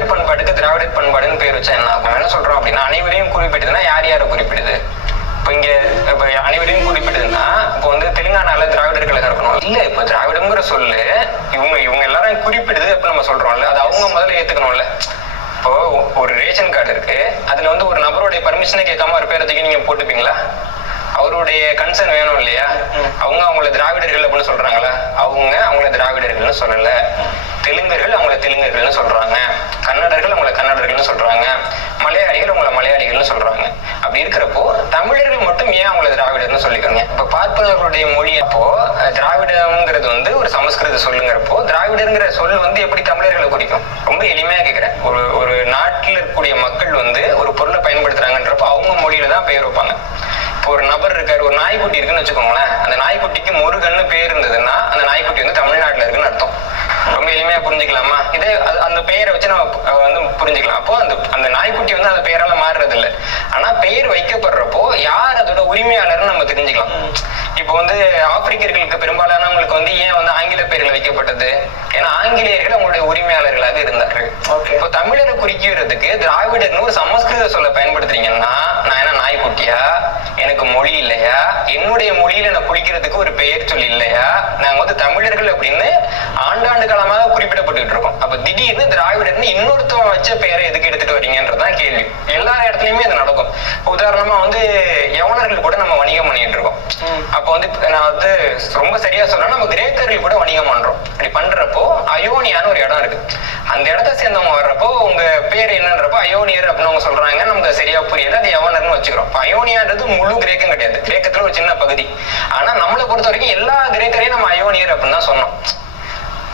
தமிழர் பண்பாட்டுக்கு திராவிடர் பண்பாடுன்னு பேர் வச்சா என்ன ஆகும்? என்ன சொல்றோம் அப்படின்னா அனைவரையும் குறிப்பிடுதுன்னா யார் யாரை குறிப்பிடுது இப்போ இங்க இப்போ அனைவரையும் குறிப்பிடுதுன்னா இப்போ வந்து தெலுங்கானால திராவிடர் கழகம் இருக்கணும். இல்ல இப்போ திராவிடம்ங்கிற சொல்லு இவங்க இவங்க எல்லாரும் குறிப்பிடுது அப்ப நம்ம சொல்றோம்ல அது அவங்க முதல்ல ஏத்துக்கணும்ல. இப்போ ஒரு ரேஷன் கார்டு இருக்கு அதுல வந்து ஒரு நபருடைய பர்மிஷனை கேட்காம ஒரு பேரை தூக்கி நீங்க போட்டுப்பீங்களா? அவருடைய கன்சர்ன் வேணும் இல்லையா? அவங்க அவங்கள திராவிடர்கள் அப்படின்னு சொல்றாங்களா? அவங்க அவங்கள திராவிடர்கள்னு சொல்லல. தெலுங்கர்கள் அவங்கள தெலுங்கர்கள்னு சொல்றாங்க. கன்னடர்கள் அவங்கள கன்னடர்கள்னு சொல்றாங்க. மலையாளிகள் அவங்கள மலையாளிகள்னு சொல்றாங்க. அப்படி இருக்கிறப்போ தமிழர்கள் மட்டும் ஏன் அவங்கள திராவிடர்னு சொல்லிக்கோங்க இப்ப பார்ப்பனர்களுடைய மொழி அப்போ திராவிடம்ங்கிறது வந்து ஒரு சமஸ்கிருத சொல்லுங்கிறப்போ திராவிடர்ங்கிற சொல் வந்து எப்படி தமிழர்களை குறிக்கும்? ரொம்ப எளிமையா கேட்கிறேன் ஒரு ஒரு நாட்டில் இருக்கக்கூடிய மக்கள் வந்து ஒரு பொருளை பயன்படுத்துறாங்கன்றப்போ அவங்க மொழியில தான் பெயர் வைப்பாங்க. இப்போ ஒரு நபர் இருக்காரு ஒரு நாய்க்குட்டி இருக்குன்னு வச்சுக்கோங்களேன். அந்த நாய்க்குட்டிக்கு முருகன்னு பேர் இருந்ததுன்னா அந்த நாய்க்குட்டி வந்து தமிழ்நாட்டுல இருக்குன்னு அர்த்தம். ரொம்ப எளிமையா புரிஞ்சுக்கலாமா? இதே அது- அந்த பெயரை வச்சு நம்ம வந்து புரிஞ்சுக்கலாம். அப்போ அந்த அந்த நாய்க்குட்டி வந்து அந்த பெயரால மாறுறது இல்ல ஆனா பெயர் வைக்கப்படுறப்போ யார் அதோட உரிமையாளர்னு நம்ம தெரிஞ்சுக்கலாம். இப்போ வந்து ஆப்பிரிக்கர்களுக்கு பெரும்பாலானவங்களுக்கு வந்து ஏன் வந்து ஆங்கில பெயர்கள் வைக்கப்பட்டது? ஏன்னா ஆங்கிலேயர்கள் அவங்களுடைய உரிமையாளர்களாக இருந்தார்கள். இப்போ தமிழரை குறிக்கிறதுக்கு திராவிடர்னு ஒரு சமஸ்கிருத சொல்ல பயன்படுத்துறீங்கன்னா நான் என்ன நாய்க்குட்டியா? எனக்கு மொழி இல்லையா? என்னுடைய மொழியில நான் குறிக்கிறதுக்கு ஒரு பெயர் சொல் இல்லையா? நாங்க வந்து தமிழர்கள் அப்படின்னு ஆண்டாண்டு காலமாக குறிப்பிடப்பட்டுட்டு இருக்கோம். அப்ப திடீர்னு திராவிடர்னு இன்னொருத்தவன் வச்ச பெயரை எதுக்கு எடுத்துட்டு வரீங்கன்றதுதான் கேள்வி. எல்லா இடத்துலயுமே இது நடக்கும். உதாரணமா வந்து யவனர்கள் கூட நம்ம வணிகம் பண்ணிட்டு இருக்கோம். அப்ப வந்து நான் வந்து ரொம்ப சரியா சொல்றேன் நம்ம கிரேக்கர்கள் கூட வணிகம் பண்றோம். அப்படி பண்றப்போ அயோனியான்னு ஒரு இடம் இருக்கு. அந்த இடத்த சேர்ந்தவங்க வர்றப்போ உங்க பேர் என்னன்றப்போ அயோனியர் அப்படின்னு அவங்க சொல்றாங்க. நமக்கு சரியா புரியல. அது யவனர்னு வச்சுக்கிறோம். அயோனியான்றது முழு கிரேக்கம் கிடையாது. கிரேக்கத்துல ஒரு சின்ன பகுதி. ஆனா நம்மளை பொறுத்த வரைக்கும் எல்லா கிரேக்கரையும் நம்ம அயோனியர் அப்படின்னு தான் சொன்னோம்.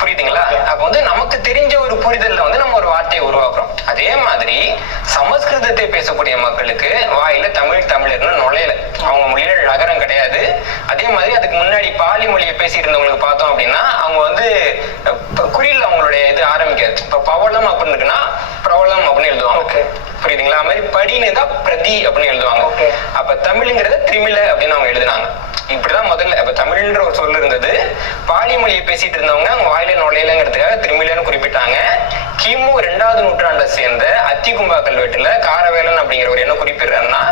புரியுதுங்களா? அப்ப வந்து நமக்கு தெரிஞ்ச ஒரு புரிதல்ல வந்து நம்ம ஒரு வார்த்தையை உருவாக்குறோம். அதே மாதிரி சமஸ்கிருதத்தை பேசக்கூடிய மக்களுக்கு வாயில தமிழ் தமிழர்னு நுழையல. அவங்க மொழியில நகரம் கிடையாது. அதே மாதிரி அதுக்கு முன்னாடி பாலி மொழியை பேசிட்டு இருந்தவங்களுக்கு பார்த்தோம் அப்படின்னா அவங்க வந்து குறியில் அவங்களுடைய இது ஆரம்பிக்காது. இப்ப பவளம் அப்படின்னு இருக்குன்னா பிரபலம் அப்படின்னு எழுதுவாங்க. புரியுதுங்களா? அது மாதிரி படின்னு தான் பிரதி அப்படின்னு எழுதுவாங்க. அப்ப தமிழ்ங்கிறத திரிமில அப்படின்னு அவங்க எழுதுனாங்க. இப்படிதான் முதல்ல இப்ப தமிழ்ன்ற ஒரு சொல் இருந்தது. பாலி மொழியை பேசிட்டு இருந்தவங்க அவங்க வாயில நுழையலங்கிறதுக்காக திரிமிலன்னு குறிப்பிட்டாங்க. கிமு ரெண்டாவது நூற்றாண்டை சேர்ந்த அத்திகும்பா கல்வெட்டுல காரவேலன் அப்படிங்கிற ஒரு என்ன குறிப்பிடுறாருன்னா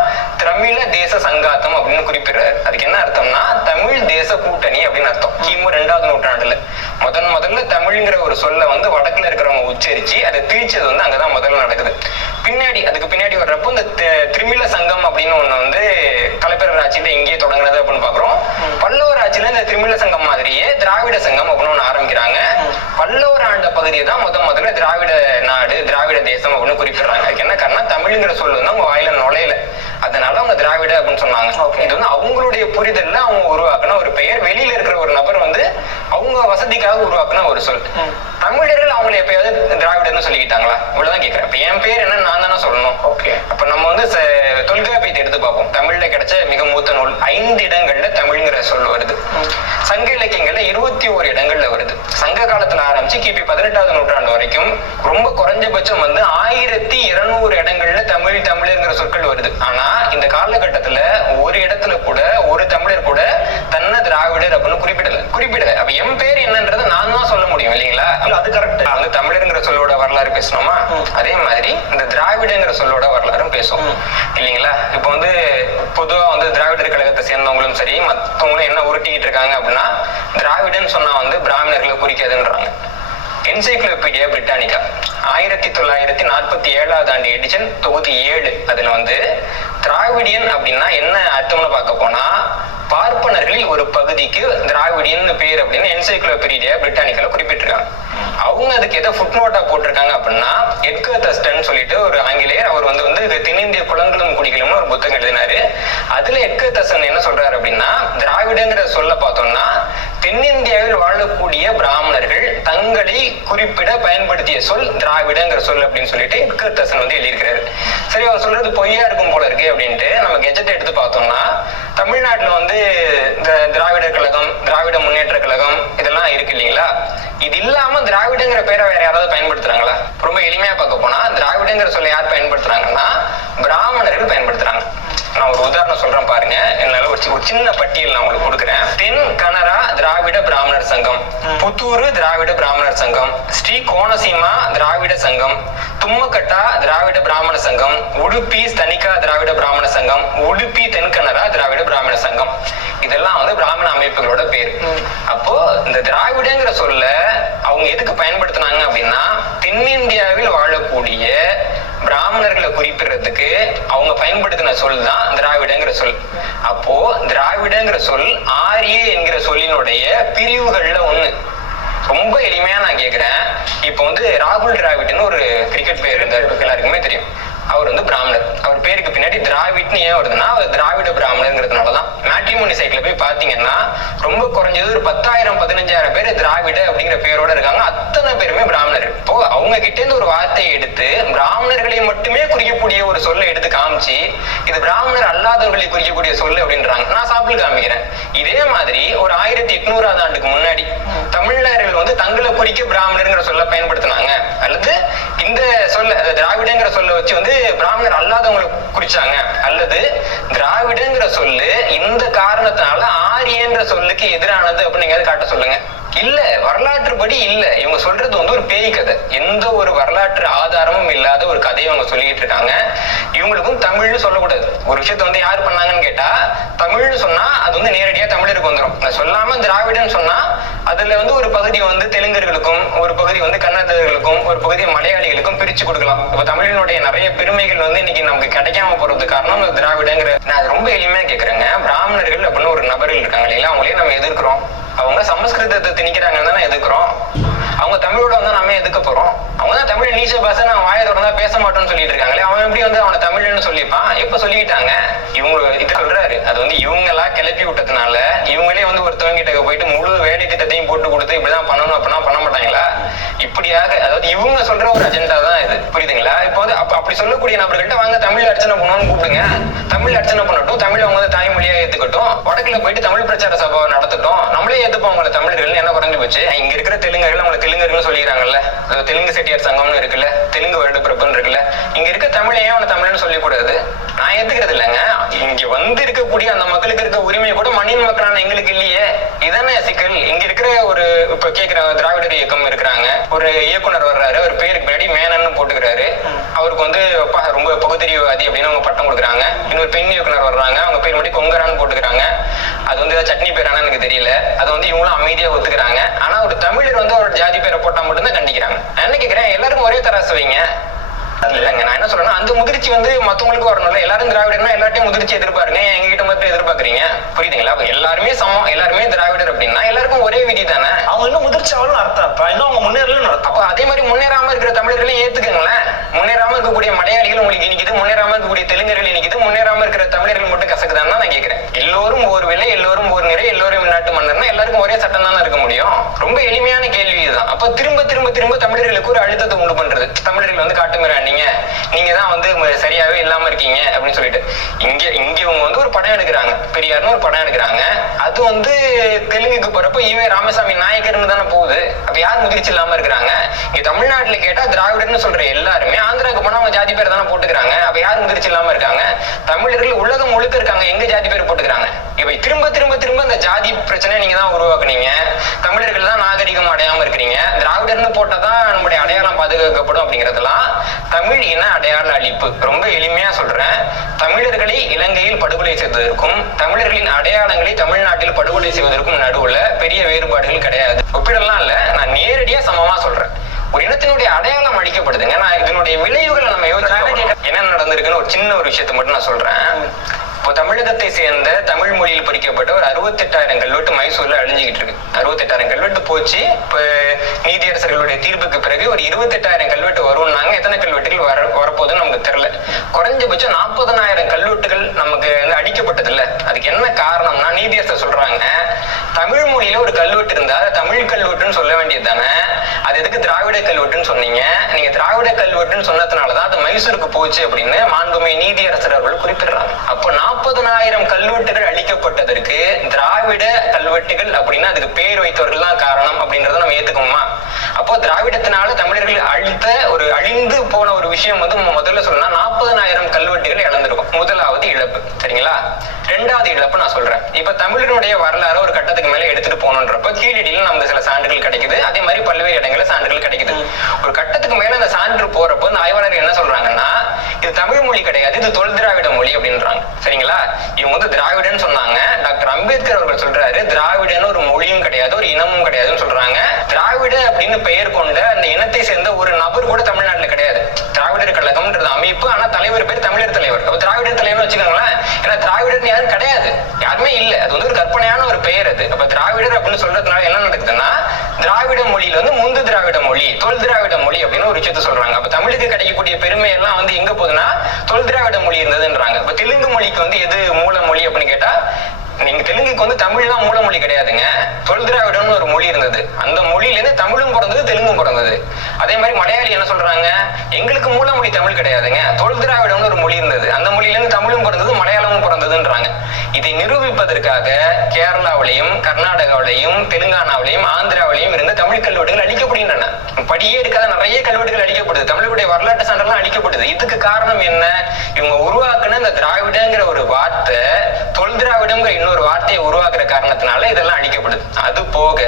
தமிழ தேச சங்காத்தம் அப்படின்னு குறிப்பிடுறாரு. அதுக்கு என்ன அர்த்தம்னா தமிழ் தேச கூட்டணி அப்படின்னு அர்த்தம். கிமு ரெண்டாவது நூற்றாண்டுல. முதன் முதல்ல தமிழ்ங்கிற ஒரு சொல்ல வந்து வடக்குல இருக்கிறவங்க உச்சரிச்சு அதை திரிச்சது வந்து அங்கதான் முதல்ல நடக்குது. பின்னாடி அதுக்கு பின்னாடி வர்றப்போ இந்த திரிமில சங்கம் அப்படின்னு ஒண்ணு வந்து கலைப்பேரர் ஆட்சியில இங்கேயே தொடங்குனது அப்படின்னு பாக்குறோம். பல்லவர் ஆட்சியில இந்த திரிமில சங்கம் மாதிரியே திராவிட சங்கம் அப்படின்னு ஒண்ணு ஆரம்பிக்கிறாங்க. பல்லவர் ஆண்ட பகுதியை தான் முத முதல்ல திராவிட நாடு திராவிட தேசம் அப்படின்னு குறிப்பிடுறாங்க. என்ன காரணம் தமிழ்ங்கிற சொல் வந்து அவங்க வாயில திராவிட அப்படின்னு சொன்னாங்க. இது வந்து அவங்களுடைய புரிதல்ல அவங்க உருவாக்குன ஒரு பெயர். வெளியில இருக்கிற ஒரு நபர் வந்து அவங்க வசதிக்காக உருவாக்குன ஒரு சொல். தமிழர்கள் அவங்களை எப்பயாவது திராவிடர்னு சொல்லிக்கிட்டாங்களா? இவ்வளவுதான் கேக்குறேன். இப்ப என் பேர் என்ன நான் தானே சொல்லணும். ஓகே அப்ப நம்ம வந்து தொல்காப்பியத்தை எடுத்து பார்ப்போம். தமிழ்ல கிடைச்ச மிக மூத்த நூல் ஐந்து இடங்கள்ல தமிழ்ங்கிற சொல் வருது. சங்க இலக்கியங்கள்ல இருபத்தி ஓரு இடங்கள்ல வருது. சங்க காலத்துல ஆரம்பிச்சு கிபி பதினெட்டாவது நூற்றாண்டு வரைக்கும் ரொம்ப குறைஞ்சபட்சம் வந்து ஆயிரத்தி இருநூறு இடங்கள்ல தமிழ் தமிழருங்கிற சொற்கள் வருது. ஆனா இந்த காலகட்டத்துல ஒரு இடத்துல கூட ஒரு தமிழர் கூட தன்னை திராவிடர் அப்படின்னு குறிப்பிடல. குறிப்பிடல. அப்ப என் பேர் என்னன்றதை நான் தான் சொல்ல முடியும் இல்லைங்களா? இல்ல, அது correct. வந்து தமிழருங்கிற சொல்லோட வரலாறு பேசணுமா? அதே மாதிரி இந்த திராவிடங்கிற சொல்லோட வரலாறும் பேசும் இல்லைங்களா? இப்போ வந்து பொதுவா வந்து திராவிடர் கழகத்தை சேர்ந்தவங்களும் சரி மத்தவங்களும் என்ன உருட்டிக்கிட்டு இருக்காங்க அப்படின்னா திராவிடன் சொன்னா வந்து பிராமணர்களை குறிக்காதுன்றாங்க. என்சைக்ளோபீடியா பிரிட்டானிகா ஆயிரத்தி தொள்ளாயிரத்தி நாற்பத்தி ஏழாவது ஆண்டு எடிஷன் தொகுதி ஏழு. அதுல வந்து திராவிடியன் அப்படின்னா என்ன அர்த்தம்னு பார்க்க போனா பார்ப்பனர்களில் ஒரு பகுதிக்கு திராவிடியன் பேர் அப்படின்னு என்சைக்ளோபீடியா பிரிட்டானிக்கல குறிப்பிட்டிருக்காங்க. அவங்க அதுக்கு எதை ஃபுட் நோட்டா போட்டிருக்காங்க அப்படின்னா எட்கர் தஸ்டன் சொல்லிட்டு ஒரு ஆங்கிலேயர் அவர் வந்து வந்து தென்னிந்திய குளங்களும் குடிகளும்னு ஒரு புத்தகம் எழுதினாரு. அதுல எட்கர் தஸ்டன் என்ன சொல்றாரு அப்படின்னா திராவிடங்கிற சொல்ல பார்த்தோம்னா தென்னிந்தியாவில் வாழக்கூடிய பிராமணர்கள் தங்களை குறிப்பிட பயன்படுத்திய சொல் திராவிடங்கிற சொல் அப்படின்னு சொல்லிட்டு எட்கர் தசன் வந்து எழுதியிருக்கிறாரு. சரி அவர் சொல்றது பொய்யா இருக்கும் போல இருக்கு அப்படின்ட்டு நம்ம கெஜெட் எடுத்து பார்த்தோம்னா தமிழ்நாட்டுல வந்து இந்த திராவிடர் கழகம் திராவிட முன்னேற்ற கழகம் இதெல்லாம் இருக்கு இல்லைங்களா? இது இல்லாம திராவிடங்கிற பேரை வேற யாராவது பயன்படுத்துறாங்களா? ரொம்ப எளிமையா பார்க்க போனா திராவிடங்கிற சொல்ல யார் பயன்படுத்துறாங்கன்னா பிராமணர்கள் பயன்படுத்துறாங்க. நான் ஒரு உதாரணம் சொல்றேன் பாருங்க. என்னால ஒரு சின்ன பட்டியல் நான் உங்களுக்கு கொடுக்குறேன். தென் கனரா திராவிட பிராமணர் சங்கம். புத்தூரு திராவிட பிராமணர் சங்கம். ஸ்ரீ கோணசீமா திராவிட சங்கம். தும்மக்கட்டா திராவிட பிராமண சங்கம். உடுப்பி ஸ்தனிகா திராவிட பிராமண சங்கம். உடுப்பி தென்கனரா திராவிட பிராமண சங்கம். இதெல்லாம் வந்து பிராமண அமைப்புகளோட பேர். அப்போ இந்த திராவிடங்கிற சொல்ல அவங்க எதுக்கு பயன்படுத்தினாங்க அப்படின்னா தென்னிந்தியாவில் வாழக்கூடிய குறிப்பிடுறதுக்கு அவங்க பயன்படுத்தின சொல் தான் திராவிடங்கிற சொல். அப்போ திராவிடங்கிற சொல் ஆரிய என்கிற சொல்லினுடைய பிரிவுகள்ல ஒண்ணு. ரொம்ப எளிமையா நான் கேக்குறேன். இப்போ வந்து ராகுல் டிராவிட்னு ஒரு கிரிக்கெட் பிளேயர் இருந்தார். எல்லாருக்குமே தெரியும். அவர் வந்து பிராமணர். அவர் பேருக்கு பின்னாடி திராவிட்னு ஏன் வருதுன்னா அவர் திராவிட பிராமணர்ங்கிறதுனாலதான். மேட்ரிமோனி சைட்ல போய் பாத்தீங்கன்னா ரொம்ப குறைஞ்சது ஒரு பத்தாயிரம் பதினஞ்சாயிரம் பேர் திராவிட அப்படிங்கிற பேரோட இருக்காங்க. அத்தனை பேருமே பிராமணர். இப்போ அவங்க கிட்ட இருந்து ஒரு வார்த்தையை எடுத்து பிராமணர்களை மட்டுமே குறிக்கக்கூடிய ஒரு சொல்லை எடுத்து காமிச்சு இது பிராமணர் அல்லாதவர்களை குறிக்கக்கூடிய சொல்லு அப்படின்றாங்க. நான் சாப்பிட்டு காமிக்கிறேன். இதே மாதிரி ஒரு ஆயிரத்தி எட்நூறாவது ஆண்டுக்கு முன்னாடி தமிழர்கள் வந்து தங்களை குறிக்க பிராமணர்ங்கிற சொல்ல பயன்படுத்தினாங்க. அல்லது இந்த சொல்ல திராவிடங்கிற சொல்ல வச்சு வந்து பிராமணர் அல்லாதவங்களை குறிச்சாங்க. அல்லது திராவிடங்கிற சொல்லு இந்த காரணத்தினால ஆரியன்ற சொல்லுக்கு எதிரானது அப்படின்னு காட்ட சொல்லுங்க. இல்ல வரலாற்றுப்படி இல்ல. இவங்க சொல்றது வந்து ஒரு பேய் கதை. எந்த ஒரு வரலாற்று ஆதாரமும் இல்லாத ஒரு கதையை அவங்க சொல்லிட்டு இருக்காங்க. இவங்களுக்கும் தமிழ்னு சொல்லக்கூடாது. ஒரு விஷயத்த வந்து யார் பண்ணாங்கன்னு கேட்டா தமிழ்னு சொன்னா அது வந்து நேரடியா தமிழருக்கு வந்துடும் சொல்லாம திராவிடன்னு சொன்னா அதுல வந்து ஒரு பகுதி வந்து தெலுங்கர்களுக்கும் ஒரு பகுதி வந்து கன்னடர்களுக்கும் ஒரு பகுதி மலையாளிகளுக்கும் பிரிச்சு கொடுக்கலாம். இப்ப தமிழினுடைய நிறைய பெருமைகள் வந்து இன்னைக்கு நமக்கு கிடைக்காம போறது காரணம் திராவிடங்கிற நான் ரொம்ப எளிமையா கேக்குறேங்க. பிராமணர்கள் அப்படின்னு ஒரு நபர்கள் இருக்காங்க இல்லைங்களா? அவங்களே நம்ம எதிர்க்கிறோம். அவங்க சமஸ்கிருதத்தை திணிக்கிறாங்கன்னு தானே எதுக்குறோம் அவங்க தமிழோட வந்தா நாம எதுக்க போறோம்? அவங்க தான் தமிழ் நீச்ச பாச நான் வாய தொடர்ந்தா பேச மாட்டோம்னு சொல்லிட்டு இருக்காங்களே அவன் எப்படி வந்து அவனை தமிழ்னு சொல்லிப்பான்? எப்ப சொல்லிக்கிட்டாங்க? இவங்க இது சொல்றாரு. அது வந்து இவங்க எல்லாம் கிளப்பி விட்டதுனால இவங்களே வந்து ஒருத்தவங்க கிட்ட போயிட்டு முழு வேலை திட்டத்தையும் போட்டு கொடுத்து இப்படிதான் பண்ணணும் அப்படின்னா பண்ண மாட்டாங்களா? இப்படியாக அதாவது இவங்க சொல்ற ஒரு அஜெண்டா தான் இது. புரியுதுங்களா? இப்போ வந்து அப்ப- அப்படி சொல்லக்கூடிய நபர்கள்ட்ட வாங்க தமிழ் அர்ச்சனை பண்ணணும்னு கூப்பிடுங்க. தமிழ் அர்ச்சனை பண்ணட்டும் தமிழ் அவங்க வந்து தாய்மொழியா ஏத்துக்கட்டும். வடக்குல போயிட்டு தமிழ் பிரச்சார சபை நடத்தட்டும். நம்மளே ஏத்துப்போம் அவங்கள தமிழர்கள் என்ன குறைஞ்சு போச்சு? இங்க இருக்கிற தெலுங்குகள் அவங்களுக்கு தெலுங்கர்கள் சொல்லிக்கிறாங்கல்ல. தெலுங்கு செட்டியார் சங்கம்னு இருக்குல்ல தெலுங்கு வருட பிறப்புன்னு இருக்குல்ல. இங்க இருக்க தமிழையே அவனை தமிழ்னு சொல்லக்கூடாது? நான் ஏத்துக்கிறது இல்லைங்க. இங்க வந்து இருக்கக்கூடிய அந்த மக்களுக்கு இருக்க உரிமை கூட மண்ணின் மக்களான எங்களுக்கு இல்லையே. இதானே சிக்கல். இங்க இருக்கிற ஒரு இப்ப கேக்குற திராவிடர் இயக்கம் இருக்கிறாங்க. ஒரு இயக்குனர் வர்றாரு அவர் பேருக்கு பின்னாடி மேனன்னு போட்டுக்கிறாரு. அவருக்கு வந்து ரொம்ப பகுத்தறிவுவாதி அப்படின்னு அவங்க பட்டம் கொடுக்குறாங்க. இன்னொரு பெண் இயக்குனர் வர்றாங்க அவங்க பேர் முன்னாடி கொங்கரான்னு போட்டுக்கிறாங்க அது வந்து ஏதாவது சட்னி பேரானு எனக்கு தெரியல அது வந்து இவங்களும் அமைதியா ஒத்துக்கிறாங்க ஆனா ஒரு தமிழர் வந்து அவரோட ஜாதி பேரை போட்டா மட்டும்தான் கண்டிக்கிறாங்க நான் என்ன கேக்குறேன் எல்லாருக்கும் ஒரே வைங்க இல்லைங்க நான் என்ன சொல்றேன்னா அந்த முதிர்ச்சி வந்து மத்தவங்களுக்கு வரணும்ல. எல்லாரும் திராவிடர்னா எல்லார்ட்டையும் முதிர்ச்சி எதிர்பாருங்க. எங்க கிட்ட மட்டும் எதிர்பார்க்கறீங்க? புரியுதுங்களா? எல்லாருமே சமம். எல்லாருமே திராவிடர் அப்படின்னா எல்லாருக்கும் ஒரே விதி தானே அவங்க இன்னும் முதிர்ச்சி ஆகணும்னு அர்த்தம். அப்ப இன்னும் அவங்க முன்னேறலன்னு அர்த்தம். அப்ப அதே மாதிரி முன்னேறாம இருக்கிற தமிழர்களையும் ஏத்துக்கங்களேன். முன்னேறாம இருக்கக்கூடிய மலையாளிகள் உங்களுக்கு இனிக்குது. முன்னேறாம இருக்கக்கூடிய தெலுங்கர்கள் இனிக்குது. முன்னேறாம இருக்கிற தமிழர்கள் மட்டும் கசக்குதான்னு நான் கேக்குறேன். எல்லோரும் ஒரு விலை எல்லோரும் ஒரு நிறை எல்லோரும் நாட்டு மன்னர்னா எல்லாருக்கும் ஒரே சட்டம் தானே இருக்க முடியும்? ரொம்ப எளிமையான கேள்வி இதுதான் அப்ப திரும்ப திரும்ப திரும்ப தமிழர்களுக்கு ஒரு அழுத்தத்தை உண்டு பண்றது. தமிழர்கள் வந்து காட்டுமிரா நீங்க நீங்க தான் வந்து சரியாவே இல்லாம இருக்கீங்க அப்படின்னு சொல்லிட்டு. இங்க இங்க இவங்க வந்து படம் எடுக்கிறாங்க. பெரியார்னு ஒரு படம் எடுக்கிறாங்க. அது வந்து தெலுங்குக்கு போறப்ப இவன் ராமசாமி நாயக்கர்னு தானே போகுது. அப்ப யார் முதிர்ச்சி இல்லாம இருக்கிறாங்க? இங்க தமிழ்நாட்டுல கேட்டா திராவிடர்னு சொல்ற எல்லாருமே ஆந்திராவுக்கு போனா அவங்க ஜாதி பேர் தானே போட்டுக்கிறாங்க. அப்ப யார் முதிர்ச்சி இல்லாம இருக்காங்க? தமிழர்கள் உலகம் முழுக்க இருக்காங்க. எங்க ஜாதி பேர் போட்டுக்கிறாங்க? இப்ப திரும்ப திரும்ப திரும்ப இந்த ஜாதி பிரச்சனை நீங்க தான் உருவாக்குனீங்க. தமிழர்கள் தான் நாகரிகம் அடையாம இருக்கிறீங்க. திராவிடர்னு போட்டாதான் நம்முடைய அடையாளம் பாதுகாக்கப்படும் அப்படிங்கறதெல்லாம் தமிழ் இன அடையாள அழிப்பு. ரொம்ப எளிமையா சொல்றேன். தமிழர்களை இலங்கையில் படுகொலை செய்வதற்கும் தமிழர்களின் அடையாளங்களை தமிழ்நாட்டில் படுகொலை செய்வதற்கும் நடுவுல பெரிய வேறுபாடுகள் கிடையாது. ஒப்பிடலாம் இல்ல நான் நேரடியா சமமா சொல்றேன். ஒரு இனத்தினுடைய அடையாளம் அழிக்கப்படுதுங்க. நான் இதனுடைய விளைவுகளை நம்ம யோசிச்சு என்ன நடந்திருக்குன்னு ஒரு சின்ன ஒரு விஷயத்தை மட்டும் நான் சொல்றேன். இப்போ தமிழகத்தை சேர்ந்த தமிழ் மொழியில் பொறிக்கப்பட்ட ஒரு அறுபத்தெட்டாயிரம் கல்வெட்டு மைசூர்ல அழிஞ்சுக்கிட்டு இருக்கு. அறுபத்தெட்டாயிரம் கல்வெட்டு போச்சு. இப்போ நீதியரசர்களுடைய தீர்ப்புக்கு பிறகு ஒரு இருபத்தெட்டாயிரம் கல்வெட்டு வரும்னாங்க. எத்தனை கல்வெட்டுகள் வர வரப்போகுதுன்னு நமக்கு தெரியல. குறைஞ்சபட்சம் நாற்பதனாயிரம் கல்வெட்டுகள் நமக்கு வந்து அடிக்கப்பட்டது இல்லை அதுக்கு என்ன காரணம்னா நீதியரசர் சொல்றாங்க தமிழ் மொழியில ஒரு கல்வெட்டு இருந்தா தமிழ் கல்வெட்டுன்னு சொல்ல வேண்டியது தானே. அது எதுக்கு திராவிட கல்வெட்டுன்னு சொன்னீங்க? நீங்க திராவிட கல்வெட்டுன்னு சொன்னதுனாலதான் அது மைசூருக்கு போச்சு அப்படின்னு மாண்புமை நீதியரசர் அவர்கள் குறிப்பிடுறாங்க. அப்போ நாற்பதனாயிரம் கல்வெட்டுகள் அளிக்கப்பட்டதற்கு திராவிட கல்வெட்டுகள் அப்படின்னா அதுக்கு பேர் வைத்தவர்கள் தான் காரணம் அப்படின்றத நம்ம ஏத்துக்கோமா அப்போ திராவிடத்தினால தமிழர்கள் அழித்த ஒரு அழிந்து போன ஒரு விஷயம் வந்து முதல்ல சொல்லணும்னா நாற்பதனாயிரம் கல்வெட்டுகள் இழந்திருக்கும். முதலாவது இழப்பு. சரிங்களா? ரெண்டாவது இழப்பு நான் சொல்றேன். இப்ப தமிழனுடைய வரலாறு ஒரு கட்டத்துக்கு மேல எடுத்துட்டு போகணுன்றப்ப கீழடியில் நமக்கு சில சான்றுகள் கிடைக்குது. அதே மாதிரி பல்வேறு சான்றுகள் கிடைக்குது. ஒரு கட்டத்துக்கு மேல அந்த சான்று போறப்போ இந்த ஆய்வாளர்கள் என்ன சொல்றாங்கன்னா இது தமிழ் மொழி கிடையாது இது தொல் திராவிட மொழி அப்படின்றாங்க. சரிங்களா? இவங்க வந்து திராவிடன்னு சொன்னாங்க. டாக்டர் அம்பேத்கர் அவர்கள் சொல்றாரு திராவிடன்னு ஒரு மொழியும் கிடையாது ஒரு இனமும் கிடையாதுன்னு சொல்றாங்க. திராவிட அப்படின்னு பெயர் கொண்ட அந்த இனத்தை சேர்ந்த ஒரு நபர் கூட தமிழ்நாட்டுல கிடையாது. திராவிடர் கழகம்ன்றது அமைப்பு ஆனா தலைவர் பேர் தமிழர் தலைவர். அப்ப திராவிடர் தலைவர்னு வச்சுக்கோங்களேன். ஏன்னா திராவிடர்னு யாரும் கிடையாது. யாருமே இல்ல. அது வந்து ஒரு கற்பனையான ஒரு பெயர் அது. அப்ப திராவிடர் அப்படின்னு சொல்றதுனால என்ன நடக்குதுன்னா திராவிட மொழியில வந்து முந்து திராவிட மொழி தொல் திராவிட மொழி அப்படின்னு ஒரு விஷயத்த சொல்றாங்க. அப்ப தமிழுக்கு கிடைக்கக்கூடிய பெருமை எல்லாம் வந்து எங்க போகுதுன்னா தொல் திராவிட மொழி இருந்ததுன்றாங்க. இப்ப தெலுங்கு மொழிக்கு வந்து எது மூல மொழி அப்படின்னு கேட்டா நீங்க தெலுங்குக்கு வந்து தமிழ் தான் மூல மொழி கிடையாதுங்க. தொல் திராவிடம்னு ஒரு மொழி இருந்தது. அந்த மொழியிலேருந்து தமிழும் பிறந்தது தெலுங்கும் பிறந்தது. அதே மாதிரி மலையாளி என்ன சொல்றாங்க? எங்களுக்கு மூல மொழி தமிழ் கிடையாதுங்க. தொழில் திராவிடம்னு ஒரு மொழி இருந்தது. அந்த மொழியிலேருந்து தமிழும் பிறந்தது மலையாளமும் பிறந்ததுன்றாங்க. இதை நிரூபிப்பதற்காக கேரளாவிலையும் கர்நாடகாவிலையும் தெலுங்கானாவிலையும் ஆந்திராவிலையும் இருந்த தமிழ் கல்வெட்டுகள் அழிக்கப்படுகின்றன. படியே இருக்காத நிறைய கல்வெட்டுகள் அழிக்கப்படுது தமிழுடைய வரலாற்று சான்றெல்லாம் அழிக்கப்படுது இதுக்கு காரணம் என்ன? இவங்க உருவாக்குன இந்த திராவிடங்கிற ஒரு வார்த்தை தொல் திராவிடங்கிற இன்னொரு வார்த்தையை உருவாக்குற காரணத்தினால இதெல்லாம் அழிக்கப்படுது அது போக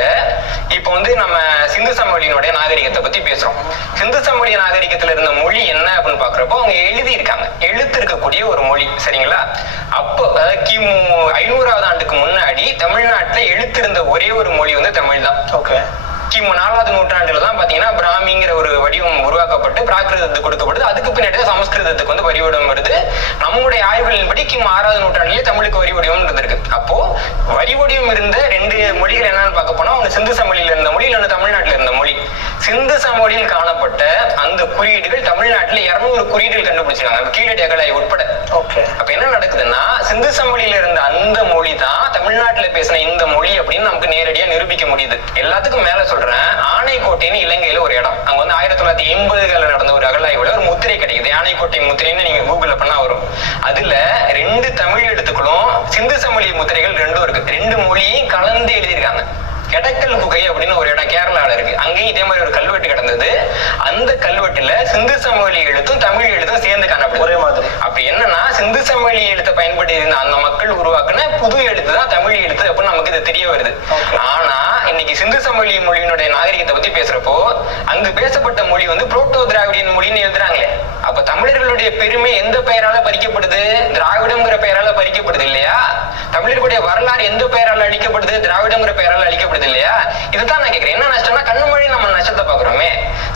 இப்போ வந்து நம்ம சிந்து சமவெளியினுடைய நாகரிகத்தை பத்தி பேசுறோம். சிந்து சமவெளி நாகரிகத்துல இருந்த மொழி என்ன அப்படின்னு பாக்குறப்போ அவங்க எழுதி இருக்காங்க எழுத்து இருக்கக்கூடிய ஒரு மொழி சரிங்களா? அப்போ அதாவது கிமு ஐநூறாவது ஆண்டுக்கு முன்னாடி தமிழ்நாட்டுல எழுத்து இருந்த ஒரே ஒரு மொழி வந்து தமிழ் தான் ஓகே. கிமு நாலாவது நூற்றாண்டுல தான் பாத்தீங்கன்னா பிராமிங்கிற ஒரு வடிவம் உருவாக்கப்பட்டு பிராகிருதத்துக்கு கொடுக்கப்படுது. அதுக்கு பின்னாடி சமஸ்கிருதத்துக்கு வந்து வரி வடிவம் வருது. நம்முடைய ஆய்வுகளின்படி கிமு ஆறாவது நூற்றாண்டுலயே தமிழுக்கு வரி வடிவம் இருந்திருக்கு. அப்போ வரி வடிவம் இருந்த ரெண்டு மொழிகள் என்னன்னு பார்க்க போனா ஒண்ணு சிந்து சமவெளியில இருந்த மொழி இல்லைன்னு தமிழ்நாட்டுல இருந்த மொழி. சிந்து சமவெளியில் காணப்பட்ட அந்த குறியீடுகள் தமிழ்நாட்டுல இருநூறு குறியீடுகள் கண்டுபிடிச்சிருக்காங்க. கீழடி அகலாய் உட்பட. அப்ப என்ன நடக்குதுன்னா சிந்து சமவெளியில இருந்த அந்த மொழி தான் தமிழ்நாட்டுல பேசின இந்த மொழி அப்படின்னு நமக்கு நேரடியா நிரூபிக்க முடியுது. எல்லாத்துக்கும் மேல சொல்றேன் ஆனைக்கோட்டைன்னு இலங்கையில ஒரு இடம். அங்க வந்து ஆயிரத்தி தொள்ளாயிரத்தி எண்பதுகள்ல நடந்த ஒரு அகழாய்வுல ஒரு முத்திரை கிடைக்குது. ஆனைக்கோட்டை முத்திரைன்னு நீங்க கூகுள் பண்ணா வரும். அதுல ரெண்டு தமிழ் எழுத்துக்களும் சிந்து சமொழி முத்திரைகள் ரெண்டும் இருக்கு. ரெண்டு மொழியும் கலந்து எழுதியிருக்காங்க. எடக்கல் குகை அப்படின்னு ஒரு இடம் கேரளால இருக்கு. அங்கேயும் இதே மாதிரி ஒரு கல்வெட்டு கிடந்தது. அந்த கல்வெட்டுல சிந்து சமவெளி எழுத்தும் தமிழ் எழுத்தும் சேர்ந்து காணப்படுது ஒரே மாதிரி. அப்ப என்னன்னா சிந்து சமவெளி எழுத்தை பயன்படுத்தி இருந்த அந்த மக்கள் உருவாக்குன புது எழுத்து தான் தமிழ் எழுத்து அப்படின்னு நமக்கு இது தெரிய வருது. ஆனா இன்னைக்கு சிந்து சமவெளி மொழியினுடைய நாகரிகத்தை பத்தி பேசுறப்போ அங்கு பேசப்பட்ட மொழி வந்து புரோட்டோ திராவிடியன் மொழின்னு எழுதுறாங்களே. அப்ப தமிழர்களுடைய பெருமை எந்த பெயரால பறிக்கப்படுது? திராவிடம்ங்கிற பெயரால பறிக்கப்படுது இல்லையா? தமிழர்களுடைய வரலாறு எந்த பெயரால அழிக்கப்படுது? திராவிடம்ங்கிற பெயரால அழிக்கப்படுது இல்லையா? இதுதான் நான் கேக்குறேன். என்ன நஷ்டம்னா கண்ணு மொழி நம்ம நஷ்டத்தை பாக்குறோமே